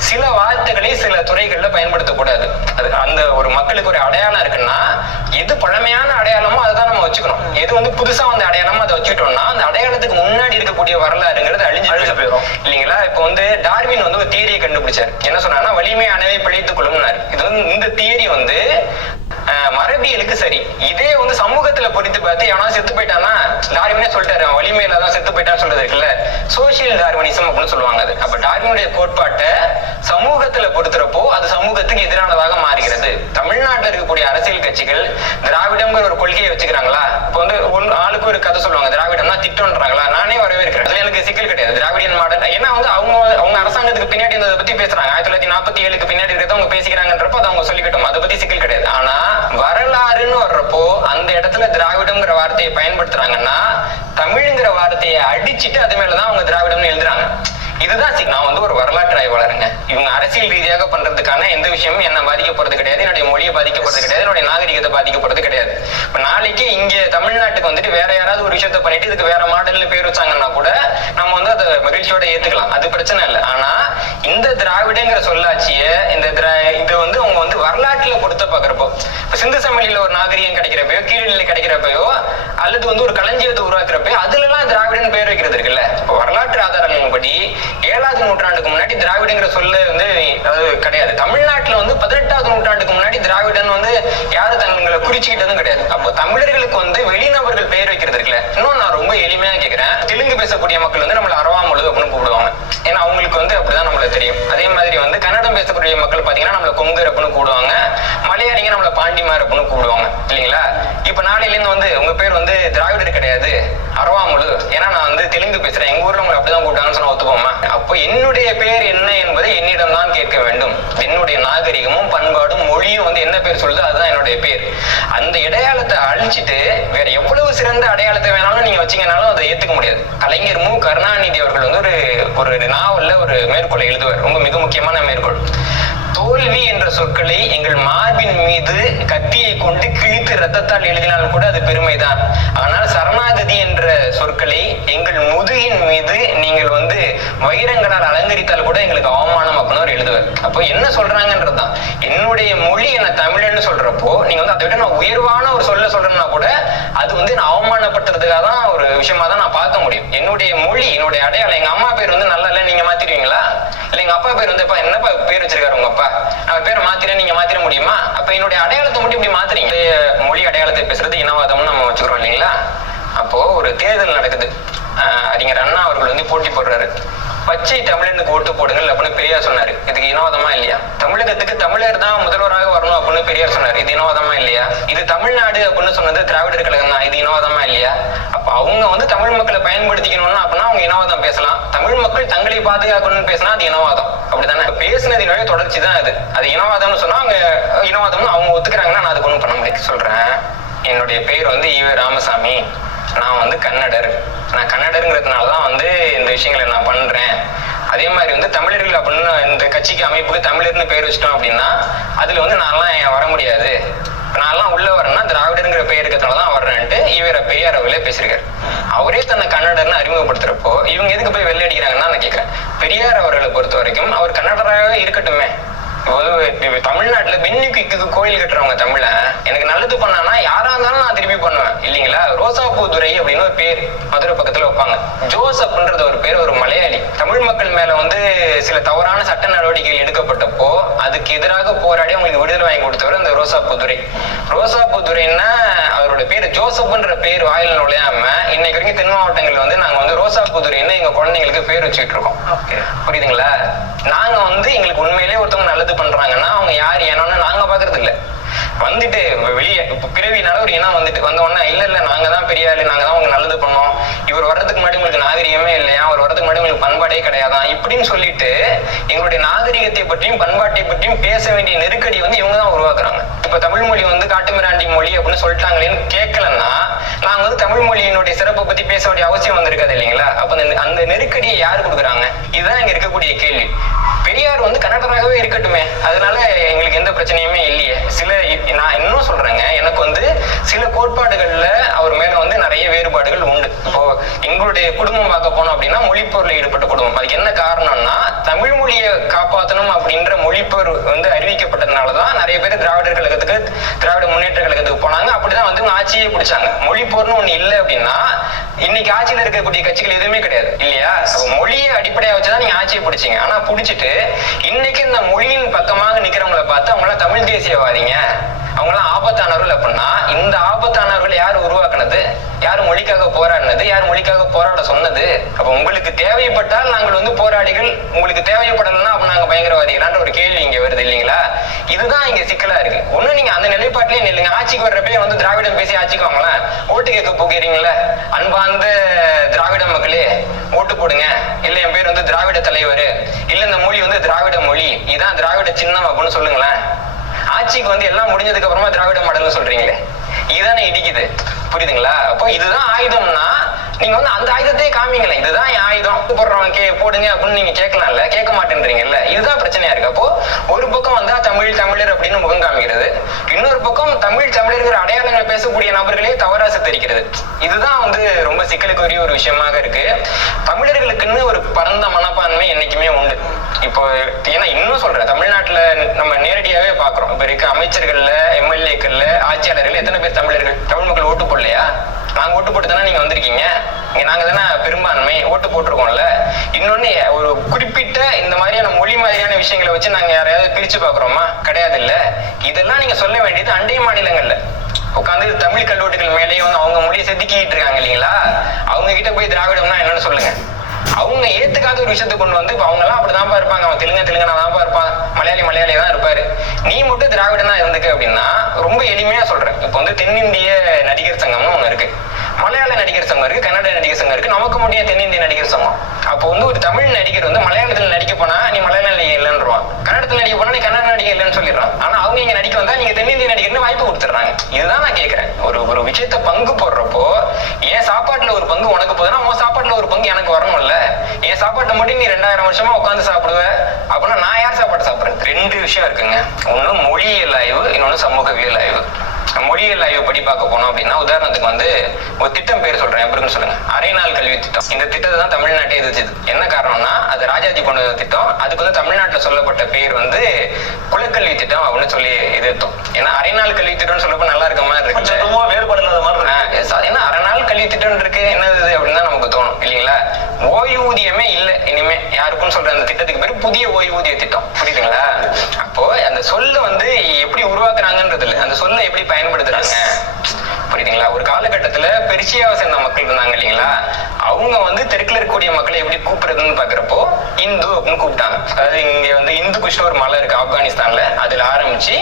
சில வார்த்தைகளை சில துறைகள்ல பயன்படுத்தக்கூடாது அது அந்த ஒரு மக்களுக்கு ஒரு அடையாளம் இருக்குன்னா எது பழமையான அடையாளமோ அதை தான் நம்ம வச்சுக்கணும். எது வந்து புதுசா வந்த அடையாளமோ அதை வச்சுக்கிட்டோம்னா அந்த அடையாளத்துக்கு முன்னாடி இருக்கக்கூடிய வரலாறுங்கிறது அழிஞ்சு அழிஞ்சு போயிடும். இல்லைங்களா? இப்போ வந்து டார்வின் வந்து ஒரு தியரியை கண்டுபிடிச்சார். என்ன சொன்னார்னா வலிமையானவை பிழைத்துக் கொள்ளும்னாரு. இது வந்து இந்த தியரி வந்து மரபியலுக்கு சரி. இதே வந்து சமூகத்துல பொறுத்து பார்த்து எவனா செத்து போயிட்டான்னா டார்வினே சொல்லிட்டாரு அவன் வலிமையில தான் செத்து போயிட்டான்னு சொல்றது இருக்குல்ல. சோசியல் டார்வினிசம் அப்படின்னு சொல்லுவாங்க அது. அப்ப டார்வினுடைய கோட்பாட்டை சமூகத்துல பொறுத்துறப்போ அது சமூகத்துக்கு எதிரானதாக மாறுகிறது. தமிழ்நாட்டில் இருக்கக்கூடிய அரசியல் கட்சிகள் திராவிடம்ங்கிற ஒரு கொள்கையை வச்சுக்கிறாங்களா? இப்போ வந்து ஒரு ஆளுக்கு ஒரு கதை சொல்லுவாங்க திராவிடம்னா திட்டம்ன்றாங்களா? நானே வரவேற்கிறேன். அதுல எனக்கு சிக்கல் கிடையாது. Dravidian model. ஏன்னா வந்து அவங்க அவங்க அரசாங்கத்துக்கு பின்னாடி இருந்ததை பத்தி பேசுறாங்க. ஆயிரத்தி தொள்ளாயிரத்தி நாற்பத்தி ஏழுக்கு பின்னாடி இருக்கிறத அவங்க பேசிக்கிறாங்கன்றப்போ அதை அவங்க சொல்லிக்கிட்டோம். அதை பத்தி சிக்கல் கிடையாது. ஆனா வரலாறுன்னு வர்றப்போ அந்த இடத்துல திராவிடம்ங்கிற வார்த்தையை பயன்படுத்துறாங்கன்னா தமிழ்ங்கிற வார்த்தையை அடிச்சுட்டு அது மேலதான் அவங்க திராவிடம்னு எழுதுறாங்க. இதுதான் சி- நான் வந்து ஒரு வரலாற்று ஆய்வாளருங்க. இவங்க அரசியல் ரீதியாக பண்றதுக்கான எந்த விஷயமும் என்ன பாதிக்கப்படுறது கிடையாது. என்னுடைய மொழியை பாதிக்கப்படுறது கிடையாது. என்னுடைய நாகரிகத்தை பாதிக்கப்படுறது கிடையாது. இப்ப நாளைக்கு இங்க தமிழ்நாட்டுக்கு வந்துட்டு வேற யாராவது ஒரு விஷயத்த பண்ணிட்டு இதுக்கு வேற மாடல்னு பேர் வச்சாங்கன்னா கூட நம்ம வந்து அதை மகிழ்ச்சியோட ஏத்துக்கலாம். அது பிரச்சனை இல்லை. ஆனா இந்த திராவிடங்கிற சொல்லாட்சிய இந்த திரா இது வந்து அவங்க வந்து வரலாற்றுல பொறுத்த பாக்குறப்போ இப்ப சிந்து சமவெளியில ஒரு நாகரிகம் கிடைக்கிறப்பயோ கீழ்நிலை கிடைக்கிறப்பயோ அல்லது வந்து ஒரு களஞ்சியத்தை உருவாக்குறப்ப அதுல எல்லாம் திராவிடன் பேர் வைக்கிறது இருக்குல்ல. இப்ப வரலாற்று ஆதாரங்களின்படி ஏழாவது நூற்றாண்டுக்கு முன்னாடி திராவிடங்கிற சொல்ல வந்து அதாவது கிடையாது. தமிழ்நாட்டுல வந்து பதினெட்டாவது நூற்றாண்டுக்கு முன்னாடி திராவிடன் வந்து யாரும் தங்களை குறிச்சுக்கிட்டதும் கிடையாது. அப்போ தமிழர்களுக்கு வந்து வெளிநபர்கள் பெயர் வைக்கிறது இருக்குல்ல. இன்னும் நான் ரொம்ப எளிமையா கேக்குறேன். தெலுங்கு பேசக்கூடிய மக்கள் வந்து நம்மள அரவாமுழு அப்படின்னு கூப்பிடுவாங்க. ஏன்னா அவங்களுக்கு வந்து அப்படிதான் நம்மளுக்கு தெரியும். அதே மாதிரி வந்து கன்னடம் பேசக்கூடிய மக்கள் பாத்தீங்கன்னா நம்மள கொங்கர் அப்படின்னு கூடுவாங்க மலையாளிங்க நம்மள பாண்டிமார் அப்படின்னு கூப்பிடுவாங்க. இல்லைங்களா? இப்ப நாளையில இருந்து வந்து உங்க பேர் வந்து திராவிடர் கிடையாது. அரவாமுழு ஏன்னா நான் வந்து தெலுங்கு பேசுறேன். எங்க ஊர்ல உங்களை அப்படிதான் கூப்பிட்டாங்கன்னு சொன்னா ஒத்துப்போமா அப்போ என்னுடைய பேர் என்ன என்பதை என்னிடம் தான் கேட்க வேண்டும். என்னுடைய நாகரிகமும் பண்பாடும் மொழியும் வந்து என்ன பேர் சொல்லுதோ அதுதான் என்னுடைய பேர். அந்த அடையாளத்தை அழிச்சிட்டு வேற எவ்வளவு சிறந்த அடையாளத்தை வேணாலும் நீங்க வச்சீங்கனாலும் அதை ஏத்துக்க முடியாது. கலைஞர் மு. கருணாநிதி அவர்கள் வந்து ஒரு ஒரு நாவல்ல ஒரு மேற்கோளை எழுதுவார். ரொம்ப மிக முக்கியமான மேற்கோள். தோல்வி என்ற சொற்களை எங்கள் மார்பின் மீது கத்தியை கொண்டு கிழித்து ரத்தத்தால் எழுதினால் கூட அது பெருமைதான். ஆனால் சரணாகதி என்ற சொற்களை எங்கள் முதுகின் மீது நீங்கள் வந்து வைரங்களால் அலங்கரித்தால் கூட எங்களுக்கு அவமானம் எழுதுவார் என்ன என்ன சொல்றாங்கன்றதுதான். என்னுடைய மொழி என்ன தமிழன்னு சொல்றப்போ நீங்க வந்து அதை விட நான் உயர்வான ஒரு சொல்ல சொல்றேன்னா கூட அது வந்து நான் அவமானப்படுத்துறதுக்காக தான் ஒரு விஷயமா தான் நான் பார்க்க முடியும். என்னுடைய மொழி என்னுடைய அடையாளம் எங்க அம்மா பேர் வந்து நல்லா இல்லை நீங்க மாத்திடுவீங்களா? இல்ல எங்க அப்பா பேர் வந்து "அப்பா, என்னப்பா பேர் வச்சிருக்காரு உங்க அப்பா? நான் பேரை மாத்திர நீங்க மாத்திர முடியுமா? அப்ப என்னுடைய அடையாளத்தை மட்டும் இப்படி மாத்துறீங்க. மொழி அடையாளத்தை பேசுறது இனவாதம்னு நம்ம வச்சுக்கிறோம் இல்லைங்களா? அப்போ ஒரு தேர்தல் நடக்குது. ஆஹ் அறிஞர் அண்ணா அவர்கள் வந்து போட்டி போடுறாரு. பச்சை தமிழனுக்கு ஓட்டு போடுங்கள் அப்படின்னு பெரியார் சொன்னாரு. இதுக்கு இனவாதமா இல்லையா? தமிழகத்துக்கு தமிழர் தான் முதல்வராக வரணும் அப்படின்னு பெரியார் சொன்னார். இது இனவாதமா இல்லையா? இது தமிழ்நாடு அப்படின்னு சொன்னது திராவிடர் கழகம் தான். இது இனவாதமா இல்லையா? அப்ப அவங்க வந்து தமிழ் மக்களை பயன்படுத்திக்கணும்னா அப்படின்னா அவங்க இனவாதம் பேசலாம். தமிழ் மக்கள் தங்களை பாதுகாக்கணும்னு பேசினா அது இனவாதம். அப்படித்தானே? இப்ப தொடர்ச்சி தான் அது. அது இனவாதம்னு சொன்னா அவங்க இனவாதம்னு அவங்க ஒத்துக்கிறாங்கன்னா நான் அதுக்கு ஒன்றும் பண்ண முடியாது. சொல்றேன். என்னுடைய பேர் வந்து ஈவே ராமசாமி. நான் வந்து கன்னடர். நான் கன்னடருங்கிறதுனால தான் வந்து இந்த விஷயங்களை நான் பண்ணுறேன் அதே மாதிரி வந்து தமிழர்கள் அப்படின்னு இந்த கட்சிக்கு அமைப்புக்கு தமிழர்னு பேர் வச்சிட்டோம் அப்படின்னா அதில் வந்து நான்லாம் வர முடியாது? நான்லாம் உள்ள வரேன்னா திராவிடருங்கிற பெயர் இருக்கிறதுனால தான் வர்றேன்ட்டு இவர பெரியார் அவர்களே பேசியிருக்காரு. அவரே தன்னை கன்னடர்னு அறிமுகப்படுத்துறப்போ இவங்க எதுக்கு போய் வெள்ளை அடிக்கிறாங்கன்னா நான் கேட்குறேன் பெரியார் அவர்களை பொறுத்த வரைக்கும் அவர் கன்னடராகவே இருக்கட்டுமே. தமிழ்நாட்டுல பென்னிக்கு கோயில் கட்டுறவங்க தமிழ எனக்கு நல்லது பண்ணானா யாரா இருந்தாலும் நான் திருப்பி பண்ணுவேன். இல்லைங்களா? ரோசாப்பூ துரை அப்படின்னு ஒரு பேர் மதுரை பக்கத்துல வைப்பாங்க. ஜோசப்ன்றது ஒரு பேர் ஒரு மலையாளி. தமிழ் மக்கள் மேல வந்து சில தவறான சட்ட நடவடிக்கைகள் எடுக்கப்பட்டப்போ அதுக்கு எதிராக போராடி அவங்களுக்கு விடுதலை வாங்கி கொடுத்தவர் அந்த ரோசாப்பூ துரை ரோசாப்பூ துரைன்னா அவரோட பேர் ஜோசப்ன்ற பேர் வாயில் நுழையாம இன்னைக்கு வரைக்கும் தென் மாவட்டங்கள்ல வந்து நாங்க வந்து ரோசாப்பூ துரைன்னு எங்க குழந்தைங்களுக்கு பேர் வச்சுட்டு இருக்கோம். புரியுதுங்களா? நாங்க வந்து எங்களுக்கு உண்மையிலேயே ஒருத்தவங்க நல்லது பண்றாங்கன்னா அவங்க யார் ஏனோன்னு நாங்க பாக்குறது இல்ல வந்துட்டு வெளியே இப்போ பிறவினால ஒரு இனம் வந்துட்டு வந்த உடனே இல்ல இல்ல நாங்க தான் பெரிய ஆளு நாங்க தான் உங்களுக்கு நல்லது பண்ணோம். இவர் வர்றதுக்கு முன்னாடி உங்களுக்கு நாகரிகமே இல்லையா? அவர் வர்றதுக்கு முன்னாடி உங்களுக்கு பண்பாடே கிடையாதான் இப்படின்னு சொல்லிட்டு எங்களுடைய நாகரிகத்தை பற்றியும் பண்பாட்டை பற்றியும் பேச வேண்டிய நெருக்கடி வந்து இவங்க தான் உருவாக்குறாங்க. இப்ப தமிழ் மொழி வந்து காட்டுமிராண்டி மொழி அப்படின்னு சொல்லிட்டாங்களேன்னு கேட்கலன்னா நாங்க வந்து தமிழ் மொழியினுடைய சிறப்பை பத்தி பேச வேண்டிய அவசியம் வந்திருக்காது இல்லைங்களா? அப்ப அந்த- அந்த நெருக்கடியை யார் கொடுக்குறாங்க? இதுதான் இங்க இருக்கக்கூடிய கேள்வி. பெரியார் வந்து கன்னடராகவே இருக்கட்டுமே. அதனால எங்களுக்கு எந்த பிரச்சனையுமே இல்லையே சில இ- நான் இன்னும் சொல்றேங்க எனக்கு வந்து சில கோட்பாடுகள்ல அவர் மேல வந்து நிறைய வேறுபாடுகள் உண்டு இப்போ குடும்பம் பார்க்க போனோம் அப்படின்னா மொழிப்போர்ல ஈடுபட்ட குடும்பம். அதுக்கு என்ன காரணம்னா தமிழ் மொழியை காப்பாற்றணும் அப்படின்ற மொழிப்போர் வந்து அறிவிக்கப்பட்டதுனாலதான் நிறைய பேர் திராவிடர் கழகத்துக்கு திராவிட முன்னேற்ற கழகத்துக்கு போனாங்க. அப்படிதான் வந்து ஆட்சியே பிடிச்சாங்க. மொழிப்போர்னு ஒண்ணு இல்லை அப்படின்னா இன்னைக்கு ஆட்சியில இருக்கக்கூடிய கட்சிகள் எதுவுமே கிடையாது இல்லையா? மொழியை அடிப்படையா வச்சுதான் நீங்க ஆட்சியை பிடிச்சீங்க. ஆனா பிடிச்சிட்டு இன்னைக்கு இந்த மொழியின் பக்கமாக நிக்கிறவங்கள பார்த்து அவங்களாம் தமிழ் தேசியவாதிங்க. அவங்களாம் ஆபத்தானவர்கள் அப்படின்னா இந்த ஆபத்தானவர்கள் யார் உருவாக்குனது? யார் மொழிக்காக போராடினது? யார் மொழிக்காக போராட சொன்னது? அப்ப உங்களுக்கு தேவைப்பட்டால் நாங்கள் வந்து போராடிகள் உங்களுக்கு தேவைப்படலைன்னா அப்ப நாங்க பயங்கரவாதிகளான்ற ஒரு கேள்வி இங்க வருது இல்லைங்களா? இதுதான் இங்க சிக்கலா இருக்கு. ஒண்ணு நீங்க அந்த நிலைப்பாட்டிலே நில்லுங்க. ஆட்சிக்கு வர்றப்பே வந்து திராவிடம் பேசி ஆட்சிக்குவாங்களேன் ஓட்டு கேட்க போகிறீங்களா? அன்பார்ந்த திராவிட மக்களே ஓட்டு போடுங்க. இல்ல என் பேர் வந்து திராவிட தலைவர். இல்ல இந்த மொழி வந்து திராவிட மொழி. இதான் திராவிட சின்னம் அப்படின்னு சொல்லுங்களேன். ஆட்சிக்கு வந்து எல்லாம் முடிஞ்சதுக்கு அப்புறமா திராவிட மாடல்னு சொல்றீங்களே. இதுதானே இடிக்குது. புரியுதுங்களா? அப்போ இதுதான் ஆயுதம்னா நீங்க வந்து அந்த ஆயுதத்தையே காமிங்களேன். இதுதான் என் ஆயுதம். போடுறவங்க கே போடுங்க அப்படின்னு நீங்க கேட்கலாம்ல? கேட்க மாட்டேன்றீங்கல்ல? இதுதான் பிரச்சனையா இருக்கு. அப்போ ஒரு பக்கம் வந்தா தமிழ் தமிழர் அப்படின்னு முகம் காமிக்கிறது. இன்னொரு பக்கம் தமிழ் தமிழர்கள் அடையாளங்களை பேசக்கூடிய நபர்களே தவறா சித்தரிக்கிறது. இதுதான் வந்து ரொம்ப சிக்கலுக்குரிய ஒரு விஷயமாக இருக்கு. தமிழர்களுக்குன்னு ஒரு பரந்த மனப்பான்மை என்னைக்குமே உண்டு. இப்போ ஏன்னா இன்னும் சொல்றேன் தமிழ்நாட்டுல நம்ம நேரடியாவே பாக்குறோம் இப்ப இருக்க அமைச்சர்கள்ல எம்எல்ஏக்கள்ல ஆட்சியாளர்கள் எத்தனை பேர் தமிழர்கள் தமிழ் மக்கள் ஓட்டு போடலையா நாங்க ஓட்டு போட்டு தானே நீங்க வந்திருக்கீங்க இங்க நாங்க தானே பெரும்பான்மை ஓட்டு போட்டிருக்கோம்ல இன்னொன்னு ஒரு குறிப்பிட்ட இந்த மாதிரியான மொழி மாதிரியான விஷயங்களை வச்சு நாங்க யாரையாவது பிரிச்சு பாக்குறோமா கிடையாது இல்ல இதெல்லாம் நீங்க சொல்ல வேண்டியது அண்டை மாநிலங்கள்ல. உட்காந்து தமிழ் கல்லூரிகள் மேலேயே வந்து அவங்க மொழியை செதுக்கிட்டு இருக்காங்க இல்லைங்களா? அவங்க கிட்ட போய் திராவிடம்னா என்னன்னு சொல்லுங்க. அவங்க ஏத்துக்காத ஒரு விஷயத்தை கொண்டு வந்து இப்ப அவங்க எல்லாம் அப்படிதான்ப்பா இருப்பாங்க. அவன் தெலுங்கு தெலுங்கனா தான்ப்பா இருப்பான். மலையாளி மலையாளி தான் இருப்பாரு. நீ மட்டும் திராவிடனா இருந்துக்க அப்படின்னா ரொம்ப எளிமையா சொல்றேன். இப்போ வந்து தென்னிந்திய நடிகர் சங்கம்னு ஒண்ணு இருக்கு. மலையாள நடிகர் சங்கம் இருக்கு கன்னட நடிகர் சங்கம் இருக்கு நமக்கு மட்டும் தென்னிந்திய நடிகர் சங்கம்? அப்போ வந்து ஒரு தமிழ் நடிகர் வந்து மலையாளத்துல நடிக்க போனா நீ மலையாள நடிகை இல்லைன்றான் கன்னடத்துல நடிக்க போனா நீ கன்னட நடிகை இல்லைன்னு சொல்லிடுறான். ஆனா அவங்க இங்க நடிக்க வந்தா நீங்க தென்னிந்திய நடிகர்னு வாய்ப்பு கொடுத்துறாங்க இதுதான் நான் கேக்குறேன். ஒரு ஒரு விஷயத்த பங்கு போடுறப்போ என் சாப்பாட்டுல ஒரு பங்கு உனக்கு போதுன்னா உன் சாப்பாட்டுல ஒரு பங்கு எனக்கு வரணும்ல. என் சாப்பாட்டை மட்டும் நீ ரெண்டாயிரம் வருஷமா உட்காந்து சாப்பிடுவ. அப்படின்னா நான் யார் சாப்பாடு சாப்பிடுறேன் ரெண்டு விஷயம் இருக்குங்க. ஒன்னு மொழியியல் ஆய்வு இன்னொன்னு சமூகவியல் ஆய்வு. மொழியியல் ஆய்வு படி பார்க்க போனோம் அப்படின்னா உதாரணத்துக்கு வந்து ஒரு திட்டம் பேர் சொல்றேன் எப்படின்னு சொல்லுங்க. அரை நாள் கல்வி திட்டம். இந்த திட்டத்தை தான் தமிழ்நாட்டே எதிர்த்தது. என்ன காரணம்னா அது ராஜாஜி கொண்டு வந்த திட்டம். அதுக்கு வந்து தமிழ்நாட்டுல சொல்லப்பட்ட பேர் வந்து குலக்கல்வி திட்டம் அப்படின்னு சொல்லி எதிர்த்தோம். ஏன்னா அரை நாள் கல்வி திட்டம்னு சொல்லப்போ நல்லா இருக்க மாதிரி இருக்கு. வேறுபாடு இல்லாத மாதிரி என்ன அரை நாள் கல்வி திட்டம் இருக்கு. என்னது அப்படின்னு தான் நமக்கு தோணும் இல்லைங்களா? ஓய்வூதியமே இல்ல இனிமே. யாருக்கும் சொல்ற அந்த திட்டத்துக்கு பேர் புதிய ஓய்வூதிய திட்டம். புரியுதுங்களா? அப்போ அந்த சொல்ல வந்து எப்படி உருவாக்குறாங்கன்றது இல்ல அந்த சொல்லை எப்படி பயன்படுத்துறாங்க. புரியுதுங்களா? ஒரு காலகட்டத்துல பெருசியாவை சேர்ந்த மக்கள் இருந்தாங்க இல்லைங்களா? அவங்க வந்து தெற்குல இருக்கக்கூடிய மக்களை எப்படி கூப்பிடுறதுன்னு பாக்குறப்போ இந்து அப்படின்னு கூப்பிட்டாங்க. அதாவது இங்க வந்து இந்து குஷ் ஒரு மலை இருக்கு ஆப்கானிஸ்தான்ல. அதுல ஆரம்பிச்சு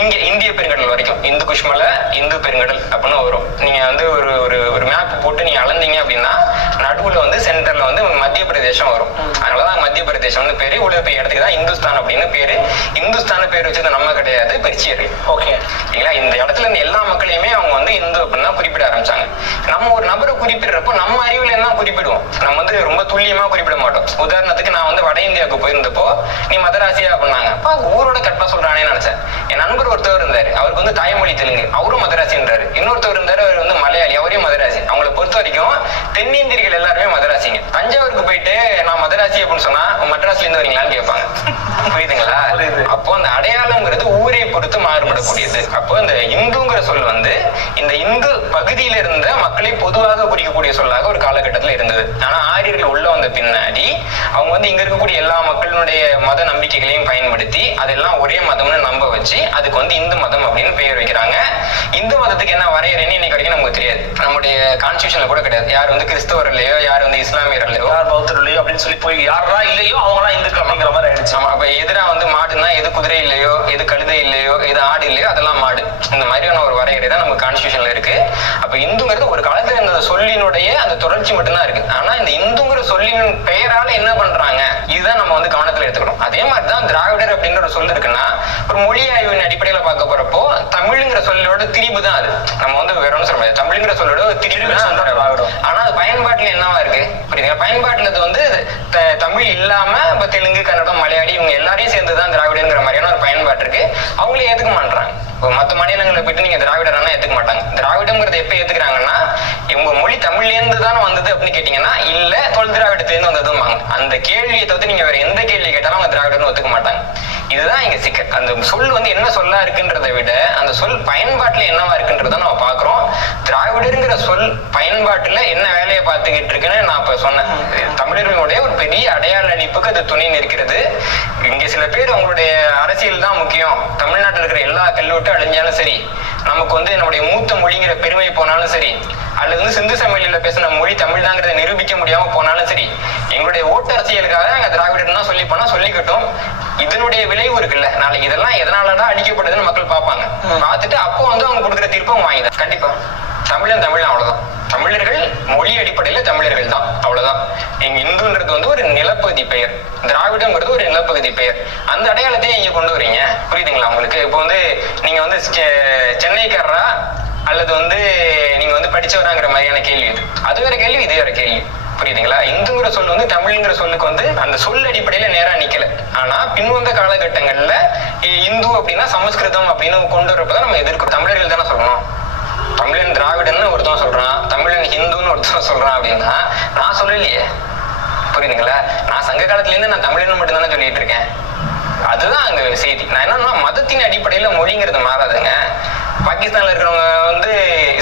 இங்க இந்திய பெருங்கடல் வரைக்கும். இந்து குஷ் மலை இந்து பெருங்கடல் அப்படின்னு வரும். நீங்க வந்து ஒரு ஒரு ஒரு மேப் போட்டு நீங்க அளந்தீங்க அப்படின்னா நடுவுல வந்து சென்டர்ல வந்து மத்திய பிரதேசம் வரும். அதனாலதான் மத்திய பிரதேசம்னு பேரு இவ்வளவு பெரிய இடத்துக்கு தான் இந்துஸ்தான் அப்படின்னு பேரு. இந்துஸ்தான் பேர் வச்சது நம்ம கிடையாது பெர்சியர்கள் ஓகே இல்லைங்களா? இந்த இடத்துல இருந்து எல்லா மக்களையுமே அவங்க வந்து இந்து அப்படின்னு குறிப்பிட ஆரம்பிச்சாங்க. நம்ம ஒரு நபரை குறிப்பிடுறப்போ நம்ம அறிவுல என்ன குறிப்பிடுவோம். நம்ம வந்து ரொம்ப துல்லியமா குறிப்பிட மாட்டோம். உதாரணத்துக்கு நான் வந்து வட இந்தியாவுக்கு போயிருந்தப்போ நீ மதராசியா அப்பா ஊரோட கரெக்டா சொல்றானே நினைச்சேன். என் நண்பர் ஒருத்தவர் இருந்தாரு. அவருக்கு வந்து தாய்மொழி தெலுங்கு. அவரும் மதராசின்றாரு. இன்னொருத்தவர் இருந்தாரு அவர் வந்து மலையாளி. அவரையும் மதராசி. அவங்கள பொறுத்த வரைக்கும் தென்னிந்தியர்கள் எல்லாருமே மதராசிங்க. தஞ்சாவூருக்கு போயிட்டு நான் மதராசி அப்படின்னு சொன்னா மദ്രാஸ்ல இருந்து வரீங்களான்னு கேட்பாங்க. புரியுதுங்களா? புரியுது. அப்போ அந்த அடையாளம்ங்கிறது ஊரை பொறுத்து மாறுபடக்கூடியது. அப்போ இந்த இந்துங்கிற சொல் வந்து இந்த இந்து பகுதியில இருந்த மக்களை பொதுவாக குறிக்கக்கூடிய சொல்லாக ஒரு காலகட்டத்துல இருந்தது. ஆனா ஆரியர்கள் உள்ள வந்த பின்னாடி அவங்க வந்து இங்க இருக்கக்கூடிய எல்லா மக்களினுடைய மத நம்பிக்கைகளையும் பயன்படுத்தி அதெல்லாம் ஒரே மதம்னு நம்ப வச்சு அதுக்கு வந்து இந்து மதம் அப்படின்னு பெயர் வைக்கிறாங்க. இந்து மதத்துக்கு என்ன வரையறைன்னு இன்னைக்கு வரைக்கும் நமக்கு தெரியாது. நம்முடைய கான்ஸ்டியூஷன்ல கூட கிடையாது. யார் வந்து கிறிஸ்தவர் இல்லையோ யார் வந்து இஸ்லாமியர் இல்லையோ யார் பௌத்தர் இல்லையோ அப்படின்னு சொல்லி போய் யாரா இல்லையோ அவங்களாம் இந்துக்கள் அப்படிங்கிற மாதிரி ஆயிடுச்சு. அப்ப எதிரா வந்து மாடுனா எது குதிரை இல்லையோ எது கழுதை இல்லையோ எது ஆடு இல்லையோ அதெல்லாம் மாடு. இந்த மாதிரியான ஒரு வரையறை தான் நமக்கு கான்ஸ்டியூஷன்ல இருக்கு. அப்ப இந்துங்கிறது ஒரு காலத்துல இருந்த சொல்லினுடைய அந்த தொடர்ச்சி மட்டும்தான் இருக்கு. ஆனா இந்த இந்துங்கிற சொல்லின் பெயரால என்ன பண்றாங்க? இதுதான் நம்ம வந்து கவனத்துல எடுத்துக்கணும். அதே மாதிரி தான் திராவிடர் அப்படின்ற ஒரு சொல் இருக்குன்னா ஒரு மொழி ஆய்வின் அடிப்படையில பார்க்க போறப்போ தமிழ்ங்கிற சொல்லோட திரிபு தான் அது. நம்ம வந்து வேற ஒன்றும் சொல்ல முடியாது. தமிழ்ங்கிற சொல்லோட திரிபு தான். ஆனா அது பயன்பாட்டுல என்னவா இருக்கு? புரியுதுங்க பயன்பாட்டுல அது வந்து தமிழ் இல்லாம இப்ப தெலுங்கு கன்னடம் மலையாளி இவங்க எல்லாரையும் சேர்ந்து தான் திராவிடங்கிற மாதிரியான ஒரு பயன்பாடு இருக்கு. அவங்களே எதுக்கு மாட்டுறாங்க மற்ற மாநிலங்களை போயிட்டு நீங்க திராவிடர்னா ஏத்துக்க மாட்டாங்க. திராவிடங்கிறது எப்ப ஏத்துக்கிறாங்கன்னா இவங்க மொழி தமிழ்ல இருந்து தானே வந்தது அப்படின்னு கேட்டீங்கன்னா இல்ல தொல் திராவிடத்துல வந்ததும்பாங்க. அந்த கேள்வியை தவிர்த்து நீங்க வேற எந்த கேள்வி கேட்டாலும் அவங்க திராவிடம்னு ஒத்துக்க மாட்டாங்க. இதுதான் இங்க சிக்கல். அந்த சொல் வந்து என்ன சொல்லா இருக்குன்றதை விட அந்த சொல் பயன்பாட்டுல என்னவா இருக்குன்றதை நம்ம பாக்குறோம். திராவிடருங்கிற சொல் பயன்பாட்டுல என்ன வேலையை பார்த்துக்கிட்டு இருக்குன்னு நான் இப்ப சொன்னேன். தமிழர்களுடைய ஒரு பெரிய அடையாள அளிப்புக்கு அது துணை நிற்கிறது. இங்க சில பேர் அவங்களுடைய அரசியல் தான் முக்கியம். தமிழ்நாட்டில் இருக்கிற எல்லா கல்வெட்டு அழிஞ்சாலும் சரி நமக்கு வந்து நம்முடைய மூத்த மொழிங்கிற பெருமை போனாலும் சரி அல்லது வந்து சிந்து சமையலில் பேசின மொழி தமிழ் தாங்கிறத நிரூபிக்க முடியாம போனாலும் சரி எங்களுடைய ஓட்டு அரசியலுக்காக நாங்க திராவிடர் தான் சொல்லி போனா சொல்லிக்கட்டும். இதனுடைய விளைவு இருக்குல்ல நாளைக்கு இதெல்லாம் எதனாலதான் அடிக்கப்படுதுன்னு மக்கள் பார்ப்பாங்க. பார்த்துட்டு அப்போ வந்து அவங்க கொடுக்குற தீர்ப்பும் வாங்கிதான். கண்டிப்பா. தமிழன் தமிழ் அவ்வளவுதான். தமிழர்கள் மொழி அடிப்படையில தமிழர்கள் தான் அவ்வளவுதான். எங்க இந்துன்றது வந்து ஒரு நிலப்பகுதி பெயர். திராவிடங்கிறது ஒரு நிலப்பகுதி பெயர். அந்த அடையாளத்தையும் இங்க கொண்டு வரீங்க. புரியுதுங்களா உங்களுக்கு? இப்போ வந்து நீங்க வந்து செ- சென்னைக்காரரா? அல்லது வந்து நீங்க வந்து படிச்சவராங்கிற மாதிரியான கேள்வி இது. அது வேற கேள்வி இது வேற கேள்வி. புரியுதுங்களா? இந்துங்கிற சொல் வந்து தமிழ்ங்கிற சொல்லுக்கு வந்து அந்த சொல் அடிப்படையில நேரா நிக்கல. ஆனா பின்வந்த காலகட்டங்கள்ல இந்து அப்படின்னா சமஸ்கிருதம் அப்படின்னு கொண்டு வரப்பதான் நம்ம எதிர்க்கிறோம். தமிழர்கள் தானே சொல்லணும். தமிழன் திராவிடன்னு ஒருத்தன் சொல்றான் தமிழன் ஹிந்துன்னு ஒருத்தன் சொல்றான் அப்படின்னா நான் சொல்லலையே. புரியுதுங்களா? நான் சங்க காலத்துலேருந்து நான் தமிழன் மட்டும் தானே சொல்லிட்டு இருக்கேன். அதுதான் அங்க செய்தி. நான் என்னன்னா மதத்தின் அடிப்படையில மொழிங்கிறது மாறாதுங்க. பாகிஸ்தான்ல இருக்கிறவங்க வந்து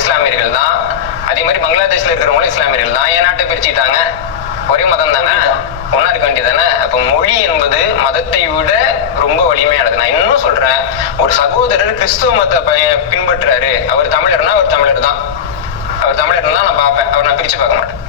இஸ்லாமியர்கள் தான். அதே மாதிரி பங்களாதேஷ்ல இருக்கிறவங்களும் இஸ்லாமியர்கள் தான். ஏன் நாட்டை பிரிச்சுட்டாங்க ஒரே மதம் தானே ஒன்னா இருக்க வேண்டியதானே அப்ப மொழி என்பது மதத்தை விட ரொம்ப வலிமையானது. நான் இன்னும் சொல்றேன் ஒரு சகோதரர் கிறிஸ்துவ மதத்தை பின்பற்றுறாரு. அவர் தமிழர்னா அவர் தமிழர் தான். அவர் தமிழர் தான் நான் பார்ப்பேன். அவர் நான் பிரிச்சு பார்க்க மாட்டேன்.